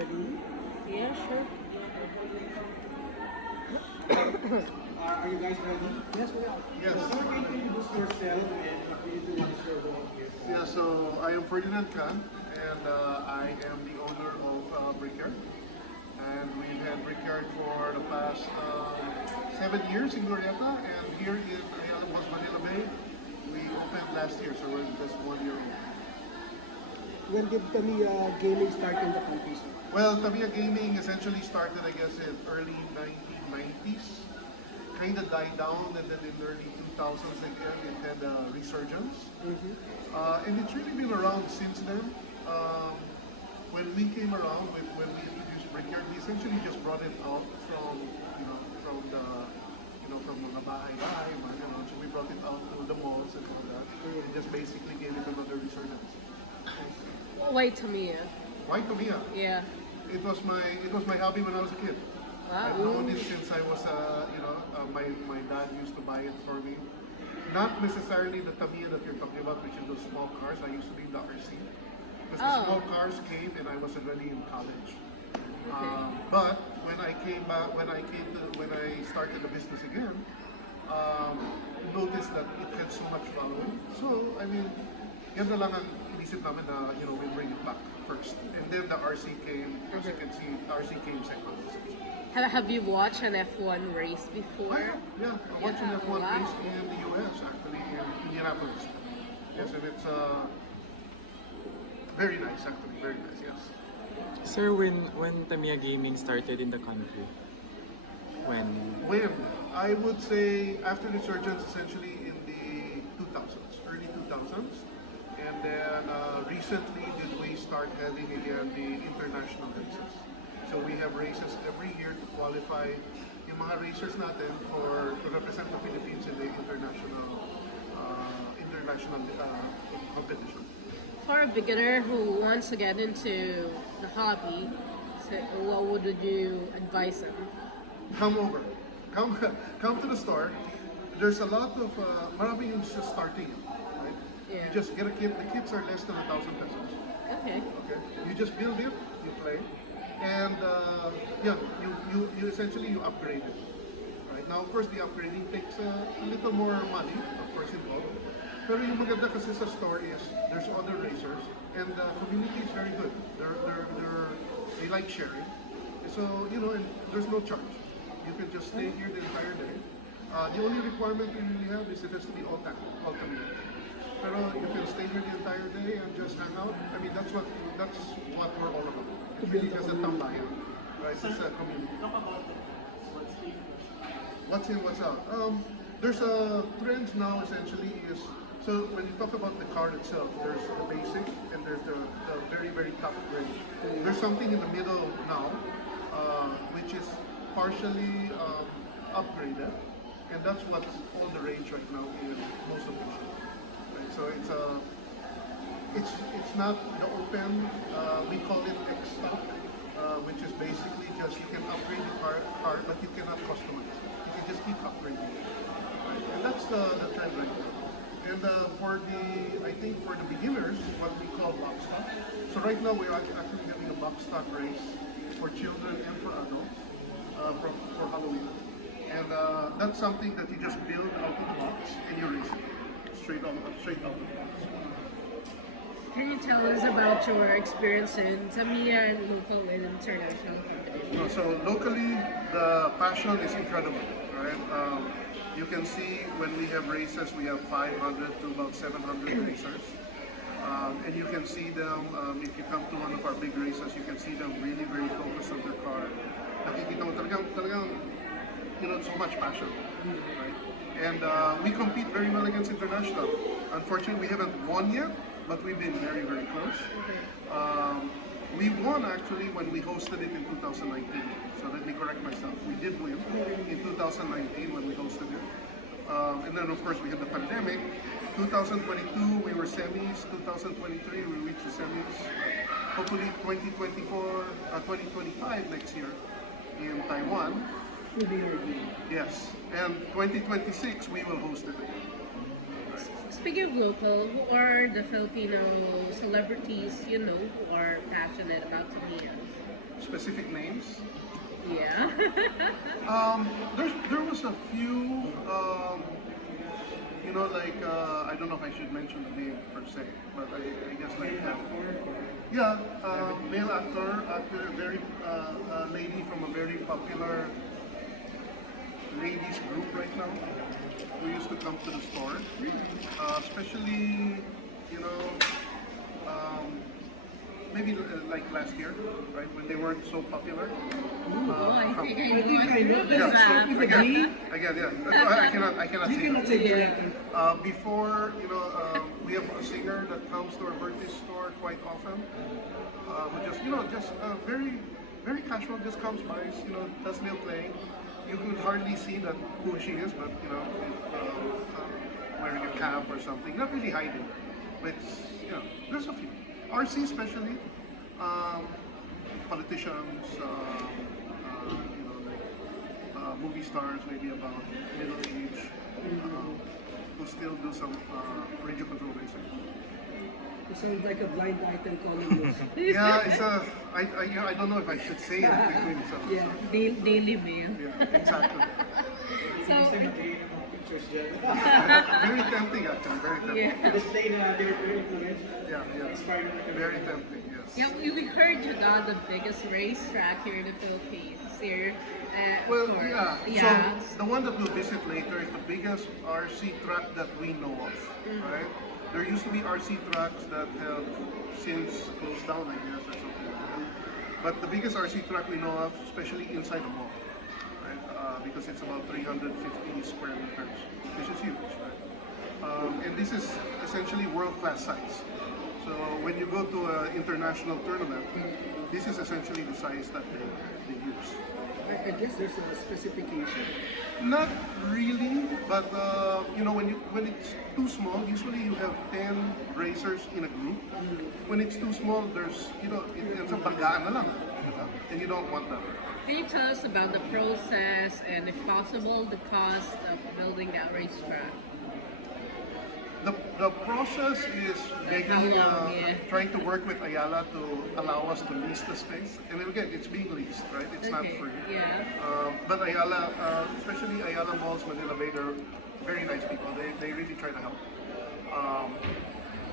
Ready? Yeah, sure. Are you guys ready? Yes, we are. Yes. So, sir, can you introduce yourself and what do you do? What is your role here? Yeah, so I am Ferdie Kahn, and I am the owner of Brickyard. And we've had Brickyard for the past 7 years in Glorieta, and here in Ayala Malls Manila Bay, we opened last year, so we're just 1 year old. When did Tamiya gaming start in the country, sir? Well, Tamiya Gaming essentially started, I guess, in early 1990s. Kind of died down, and then in early 2000s again, it had a resurgence. And it's really been around since then. When we came around, when we introduced Brickyard, we essentially just brought it out from, from mga bahay-bahay, mga ganon. So we brought it out to the malls and all that. And just basically gave it another resurgence. Wait, Tamiya. Why Tamiya? Yeah. It was my hobby when I was a kid. I've Wow. known it since I was my dad used to buy it for me. Not necessarily the Tamiya that you're talking about, which is those small cars. I used to be in the RC. Because the Oh. small cars came and I was already in college. Okay. But when I came back, when I started the business again, noticed that it had so much following. So I mean, yan na lang ang inisip namin na we bring it back first, and then the RC came. As you can see, RC came second. Have you watched an F1 race before? Yeah, I watched an Yeah, F1 wow. race in the US, actually, in Indianapolis. Yes, and it's very nice, actually, very nice, yes. Sir, when Tamiya Gaming started in the country? When? When? I would say after Resurgence, essentially in the 2000s, early 2000s. And then recently did we start having again the international races. So we have races every year to qualify yung mga racers natin to represent the Philippines in the international competition. For a beginner who wants to get into the hobby, so what would you advise them? Come over. Come to the store. There's a lot of marami yung just starting, right? Yeah. You just get a kit. The kits are less than 1,000 pesos. Okay. Okay. You just build it, you play, and yeah, you essentially you upgrade it. Right now, of course, the upgrading takes a little more money, of course, involved. Pero yung maganda kasi sa store is there's other racers, and the community is very good. They like sharing. So and there's no charge. You can just stay here the entire day. The only requirement you really have is it has to be all Tamiya. Pero you can stay here the entire day and just hang out. I mean, that's what we're all about. It's really just a tambayan, right? It's a community. Talk about What's in, what's out? There's a trend now essentially is, so when you talk about the car itself, there's the basic and there's the very, very top grade. There's something in the middle now, which is partially upgraded, and that's what's all the rage right now in most of Asia. Right? So it's not the open, we call it X stock, which is basically just you can upgrade the car, but you cannot customize. You can just keep upgrading it. Right? And that's the trend right now. And I think for the beginners, what we call box stock. So right now we're actually having a box stock race for children and for adults for Halloween. And that's something that you just build out of the box and you race it straight out of the box. Can you tell us about your experience in Tamiya and local and international competition? So locally, the passion is incredible, right? You can see when we have races, we have 500 to about 700 racers. And you can see them, if you come to one of our big races, you can see them really very focused on their car. Nakikita mo talagang, so much passion, right? And we compete very well against international. Unfortunately, we haven't won yet, but we've been very, very close. We won actually when we hosted it in 2019. So let me correct myself. We did win in 2019 when we hosted it. And then of course we had the pandemic. 2022 we were semis. 2023 we reached the semis. Hopefully 2025 next year in Taiwan. Yes. And 2026 we will host it again. Speaking of local, who are the Filipino celebrities who are passionate about Tamiya? specific names. Yeah. There was a few, like I don't know if I should mention the name per se, but I guess like yeah, male actor, very lady from a very popular ladies group right now who used to come to the store, especially you know. Um, Maybe like last year, right, when they weren't so popular. Oh, I think I I think I know. know Yeah, that. so again, yeah. No, I cannot You say cannot that. say the actor. Before, we have a singer that comes to our birthday store quite often, who just very, very casual, just comes by, does little playing. You could hardly see that who she is, but wearing a cap or something, not really hiding. But there's a few. RC especially, um, politicians, movie stars, maybe about middle age, who still do some radio control racing. You sound like a blind item calling you. Yeah, I don't know if I should say it between some. Yeah. Daily Mail. Yeah, exactly. So, Very tempting, actually. Very tempting. yeah. Yeah. Very tempting. Yes. Yeah, we heard you got the biggest racetrack here in the Philippines. Here, Well, of course. yeah. Yeah. So the one that we'll visit later is the biggest RC track that we know of, right? There used to be RC tracks that have since closed down, I guess, or something like that. But the biggest RC track we know of, especially inside the mall, right? Because it's about 350 square meters, which is huge, right? And this is essentially world-class size. So when you go to an international tournament, this is essentially the size that they use. I guess there's a specification. Not really, but when it's too small, usually you have 10 racers in a group. When it's too small, there's it's a banggaan na lang, and you don't want that. Can you tell us about the process and, if possible, the cost of building that racetrack? The process is begging, How long, yeah. trying to work with Ayala to allow us to lease the space. And then again, it's being leased, right? It's not Okay, free. yeah. But Ayala, especially Ayala Malls Manila Bay, they're very nice people. They really try to help.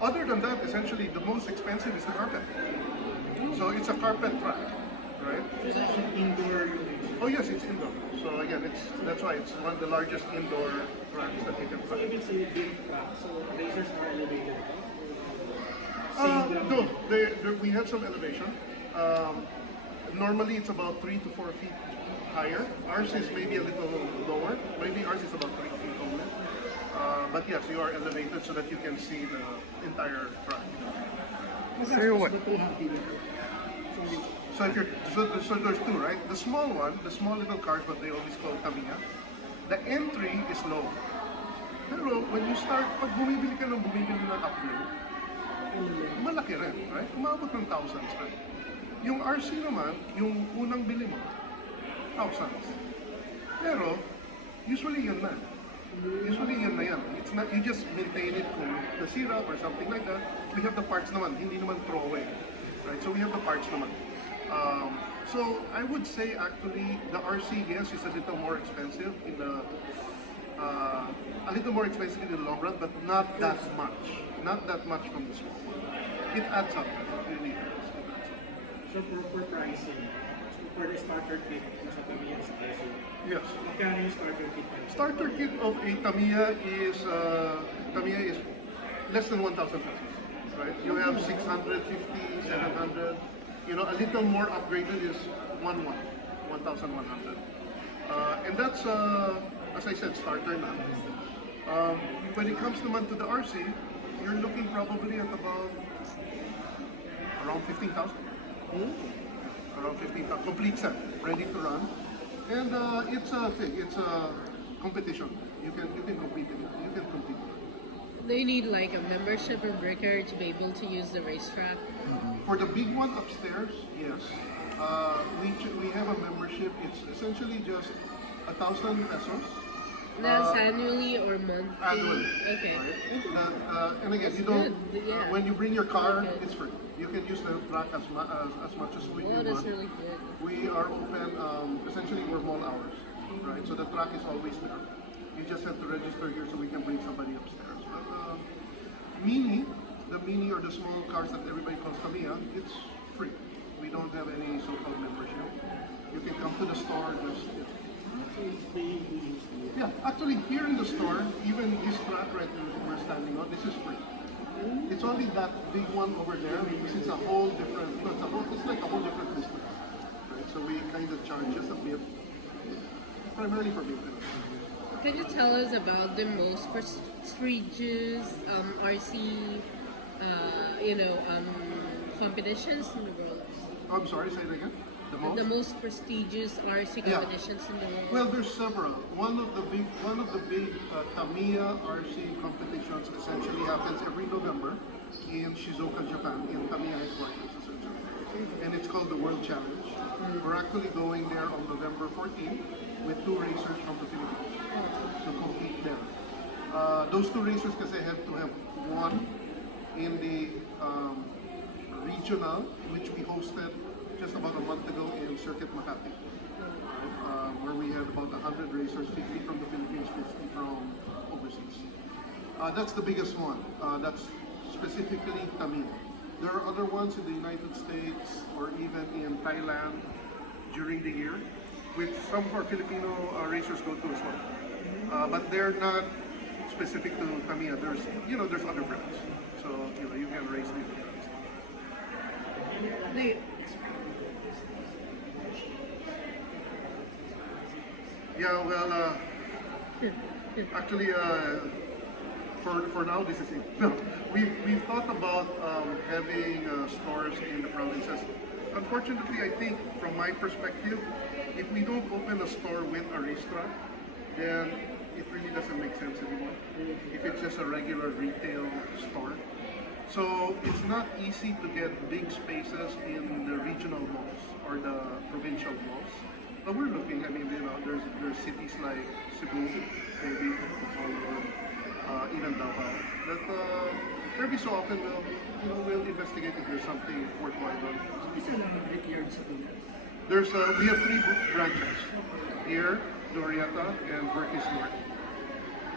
Other than that, essentially, the most expensive is the carpet. So it's a carpet track, right? It's actually indoor. Oh yes, it's indoor. So again, that's why it's one of the largest indoor tracks that you can So find. even say big track, so racers are elevated. No, we have some elevation. Normally it's about 3 to 4 feet higher. Ours is maybe a little lower. Maybe ours is about 3 feet only. But yes, you are elevated so that you can see the entire track. Sir, what? So if so there's two, right? The small one, the small little cars, what they always call Tamiya. The entry is low. Pero when you start, pag bumibili ng upgrade, malaki rin, right? Umabot ng thousands, right? Yung RC naman, yung unang bili mo, thousands. Pero, usually yun na. Usually yun na yan. It's not, you just maintain it kung nasira or something like that. We have the parts naman, hindi naman throw away. Right? So we have the parts naman. So I would say actually the RC, yes, is a little more expensive in the long run, but not that much. Not that much from the small one. It adds up. It really does. It adds up. So for pricing, so for the starter kit, nasa Tamiya sa preso. Yes. Magkano yung starter kit? Starter kit of a Tamiya is less than 1,000 pesos. Right? You have 650, 700. A little more upgraded is 1,100. And that's, as I said, starter na. When it comes naman to the RC, you're looking probably at about around 15,000. Around 15,000. Complete set, ready to run. And it's a thing, it's a competition. You can compete in it. You can compete. Do you need like a membership in Brickyard to be able to use the racetrack? For the big one upstairs, yes. We have a membership. It's essentially just 1,000 pesos. That's annually or monthly? Annually. Okay. And again, That's you don't. good, yeah. When you bring your car, Okay. it's free. You can use the track as much as we Oh, want. that's really good. We are open, essentially we're mall hours, right? So the track is always there. You just have to register here so we can bring somebody upstairs. But Mini, the Mini or the small cars that everybody calls Tamiya, it's free. We don't have any so-called membership. You can come to the store, just, So it's free to use the yeah, actually here in the store, even this track right here we're standing on, this is free. It's only that big one over there because it's a whole different, it's like a whole different business. Right? So we kind of charge just a bit, primarily for maintenance. Can you tell us about the most prestigious RC, competitions in the world? I'm sorry, say it again. The most prestigious RC Yeah. competitions in the world. Well, there's several. One of the big Tamiya RC competitions essentially happens every November in Shizuoka, Japan, in Tamiya headquarters essentially, and it's called the World Challenge. We're actually going there on November 14th with 2 racers from the Philippines to compete there. Those 2 racers kasi have to have one in the regional, which we hosted just about a month ago in Circuit Makati, where we had about 100 racers, 50 from the Philippines, 50 from overseas. That's the biggest one. That's specifically Tamiya. There are other ones in the United States or even in Thailand during the year, which some of our Filipino racers go to as well. But they're not specific to Tamiya. There's other brands, so you can race with brands. The- Yeah, well, actually, for now, this is it. No, we've thought about having stores in the provinces. Unfortunately, I think from my perspective, if we don't open a store with a racetrack, then it really doesn't make sense anymore. If it's just a regular retail store. So it's not easy to get big spaces in the regional malls or the provincial malls. But we're looking. I mean, there's cities like Cebu, maybe, or even Davao. That every so often we'll investigate if there's something worthwhile done. Is there a Brickyard sa Pinas? We have 3 branches here, Glorieta, and Berkeley North.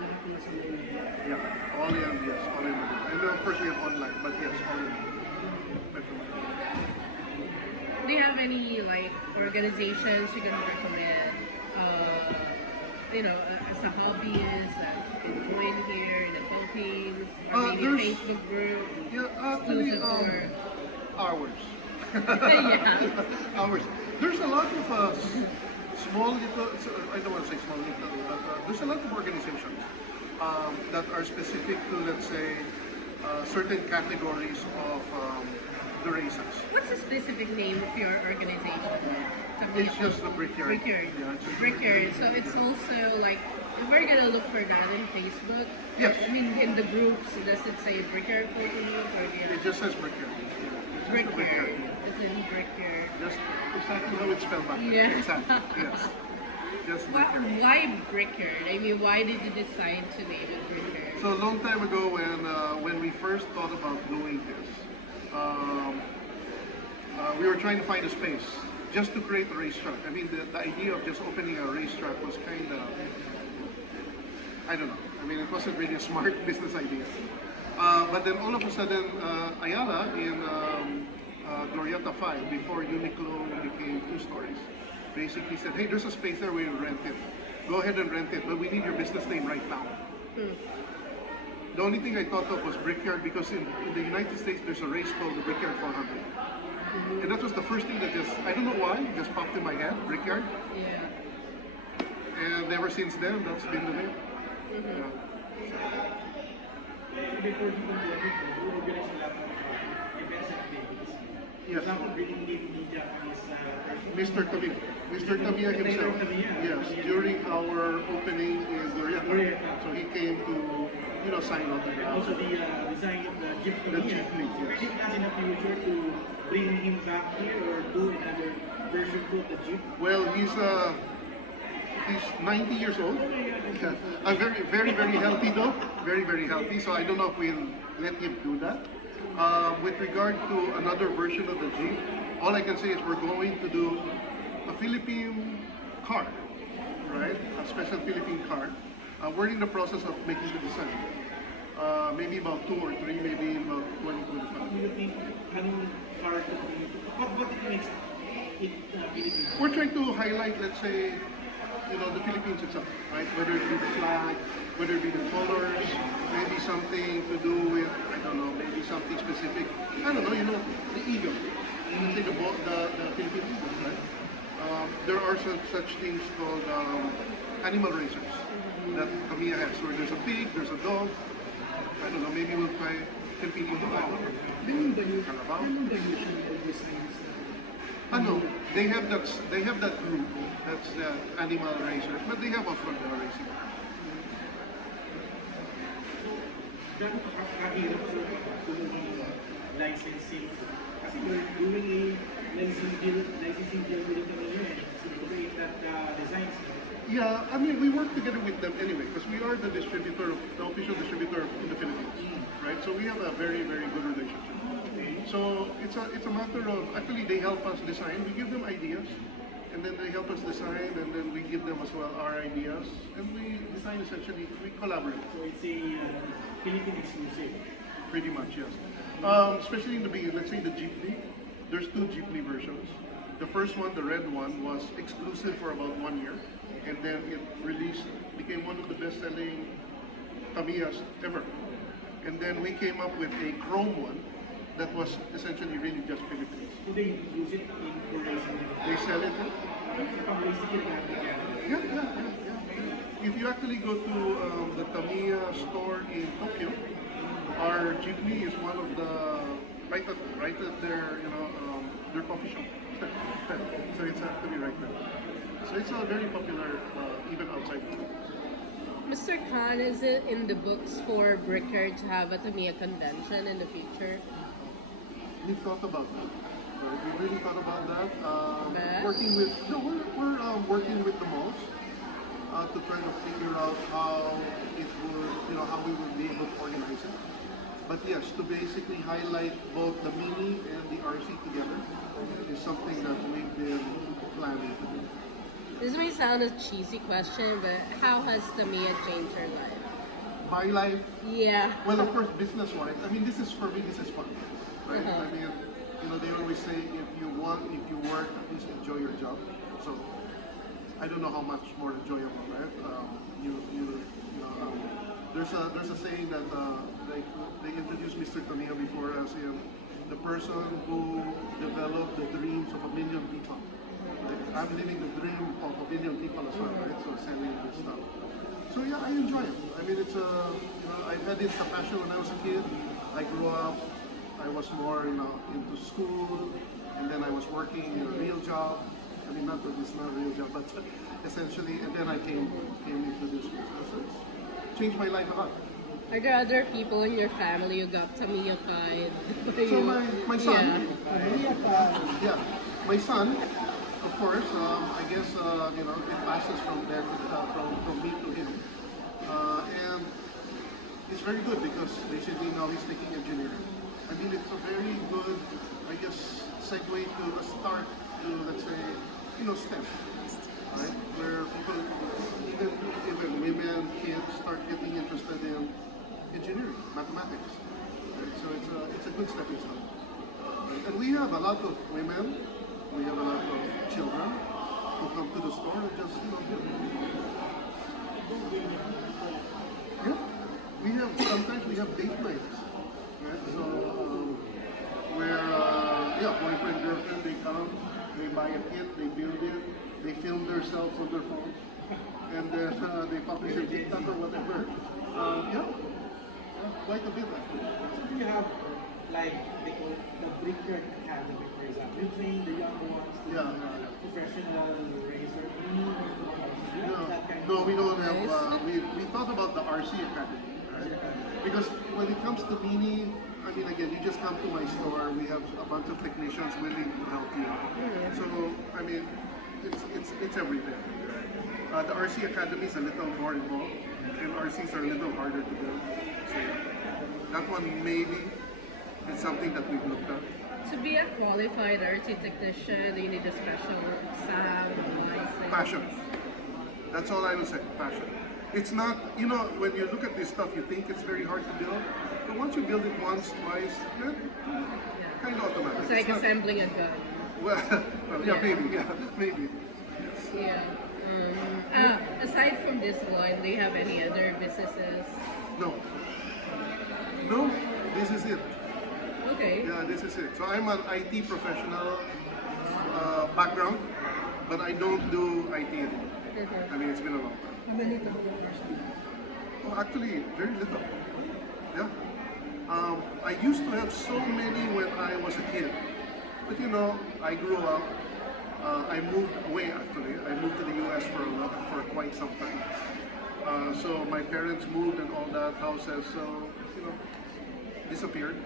Lahat nasa Manila. Yeah, all in, yes, all in. And then of course we have online, but yes, all in. Metro Manila. Do you have any organizations you can recommend? As a hobbyist that you can join here in the Philippines, or maybe a there's- Facebook group. Yeah, actually, Exclusive for- hours. Yeah. Hours. There's a lot of small little, I don't want to say small little, but there's a lot of organizations that are specific to, let's say, certain categories of the races. What's the specific name of your organization? It's just the Brickyard. Brickyard. Yeah, it's just Brickyard. So it's also if we're gonna look for that in Facebook. Yes. I mean, in the groups, does it say Brickyard Philippines or do you It just says Brickyard. It's just the Brickyard? It's in Brickyard. Just exactly how it's spelled out. Yeah. Exactly. Yes. Just Brickyard. Why Brickyard? I mean, why did you decide to name it Brickyard? So a long time ago, when we first thought about doing this, we were trying to find a space just to create a racetrack. I mean, the idea of just opening a racetrack was kind of, I don't know. I mean, it wasn't really a smart business idea. But then all of a sudden, Ayala in Glorieta 5, before Uniqlo became 2 stories, basically said, hey, there's a space there, we'll rent it. Go ahead and rent it, but we need your business name right now. The only thing I thought of was Brickyard because in the United States there's a race called the Brickyard 400. And that was the first thing that I don't know why, it just popped in my head, Brickyard. Yeah. And ever since then, that's been the name. Yeah. So before the pandemic, we organized a lot of events and activities. For Yes. example, bringing in the Japanese Mr. Tamiya. Mr. Tamiya himself. Tamiya. Yes, during our opening in Glorieta. Glorieta. So he came to, sign and autographs. also the design of the Jeep The Tamiya. Jeep League, yes. Jeep has in the future to bring him back here or do another version of the Jeep. Well, he's 90 years old. Very, very, very healthy though. Very, very healthy. So I don't know if we'll let him do that. With regard to another version of the Jeep, all I can say is we're going to do a Philippine car, right? A special Philippine car. We're in the process of making the design. Maybe about 2 or 3, maybe about 2025. Do you think anong car to be? What it makes it Philippines? We're trying to highlight, let's say, the Philippines itself, right? Whether it be the flag, whether it be the colors, maybe something to do with, I don't know, maybe something specific. I don't know, the eagle. Let's say the Philippine eagle, right? There are such things called animal racers that Tamiya has, where there's a pig, there's a dog. I don't know, maybe we'll try Philippine eagle. Ganun ba usually the designs? They have that group, that's the animal racers, but they have also the racing. Gano'n kahirap sa kumuha licensing? Kasi you're doing a licensing deal with the Tamiya to create that designs. Yeah, I mean, we work together with them anyway, because we are the distributor, the official distributor in the Philippines, right? So we have a very, very good relationship. So it's a matter of, actually they help us design, we give them ideas, and then they help us design, and then we give them as well our ideas, and we design essentially, we collaborate. So it's a Philippine exclusive. Pretty much, yes. Especially in the beginning, let's say the jeepney, there's 2 jeepney versions. The first one, the red one, was exclusive for about 1 year, and then it became one of the best-selling Tamiyas ever. And then we came up with a chrome one that was essentially really just Philippines. Do they use it in for racing? They sell it. Yeah. If you actually go to the Tamiya store in Tokyo, our jeepney is one of the right at their their coffee shop. So it's actually right there. So it's a very popular even outside. Mr. Kahn, is it in the books for Brickyard to have a Tamiya convention in the future? We've thought about that. Right? We really thought about that. But? We're working with the malls to try to figure out how it would, how we would be able to organize it. But yes, to basically highlight both the Mini and the RC together is something that we've been planning to do. This may sound a cheesy question, but how has Tamiya changed your life? My life, Yeah. well, of course, business-wise, I mean, for me, this is fun, right? Uh-huh. I mean, they always say if you work, at least enjoy your job. So, I don't know how much more enjoyable, right? There's a saying that they introduced Mr. Tamiya before as the person who developed the dreams of 1 million people. Right? I'm living the dream of 1 million people as well, right? So selling this stuff. So yeah, I enjoy it. I mean, it's I've had this passion when I was a kid. I grew up. I was more, into school, and then I was working in a real job. I mean, not that it's not a real job, but essentially, and then I came into this business. It's changed my life a lot. Are there other people in your family who got Tamiya-fied? So my son, yeah, my son, of course, I guess, it passes from there, from me to him. And it's very good because basically now he's taking engineering. I mean, it's a very good, I guess, segue to a start to, let's say, STEM, right? Where people, even women, kids start getting interested in engineering, mathematics. Right? So it's a good stepping stone. Right? And we have a lot of women, we have a lot of children who come to the store and just, yeah. Sometimes we have date nights. Right? So, where, boyfriend, girlfriend, they come, they buy a kit, they build it, they film themselves on their phones, and then they publish a TikTok or whatever. Quite a bit actually. So do you have, they call it the Brickyard Academy, for example? You train the younger ones to be professional racer. No, we don't have, we thought about the RC Academy, right? Because when it comes to Mini, I mean, again, you just come to my store, we have a bunch of technicians willing to help you. So, I mean, it's everything. The RC Academy is a little more involved, and RCs are a little harder to build. So, that one maybe it's something that we've looked at. To be a qualified RT technician, do you need a special exam, license? Passion. That's all I will say, passion. It's not, you know, when you look at this stuff, you think it's very hard to build, but once you build it once, twice, then kind of automatic. It's like not- assembling a gun. Well, yeah, Yeah. maybe. Yes. Yeah. Aside from this one, do you have any other businesses? No. No, this is it. Okay. Yeah, this is it. So I'm an IT professional background, but I don't do IT anymore. I mean, it's been a long time. How many computers do you have? Oh, actually, very little. Yeah. I used to have so many when I was a kid, but you know, I grew up. I moved away actually. I moved to the U.S. for quite some time. So my parents moved and all that houses, so you know, disappeared.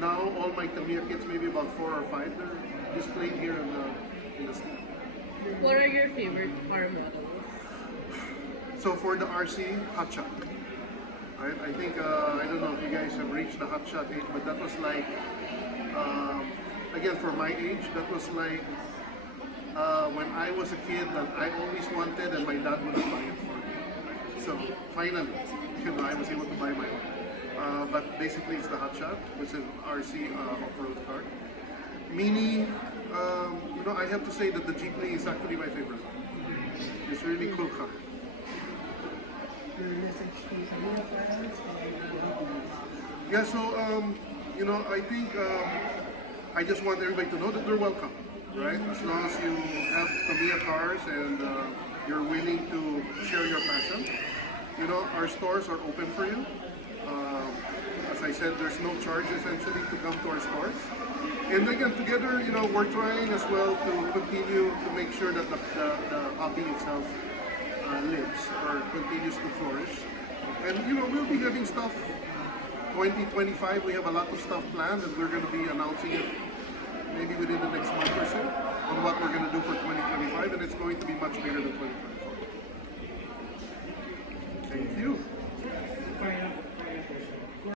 Now all my Tamiya kits, maybe about 4 or 5, they're displayed here in the store. What are your favorite car models? So for the RC, Hotshot. Right? I think, I don't know if you guys have reached the Hotshot age, but that was like, again, for my age, that was like when I was a kid that I always wanted and my dad wouldn't buy it for me. So finally, you know, I was able to buy my own. But basically it's the Hotshot, which is an RC off-road car. Mini, you know, I have to say that the Jeepney is actually my favorite. It's a really cool car. Your message to Tamiya fans and Yeah, so, you know, I think I just want everybody to know that they're welcome, right? As long as you have Tamiya cars and you're willing to share your passion. You know, our stores are open for you. As I said, there's no charge essentially to come to our stores. And again, together, you know, we're trying as well to continue to make sure that the hobby itself lives or continues to flourish. And you know, we'll be having stuff 2025. We have a lot of stuff planned and we're going to be announcing it maybe within the next month or so on what we're going to do for 2025, and it's going to be much bigger than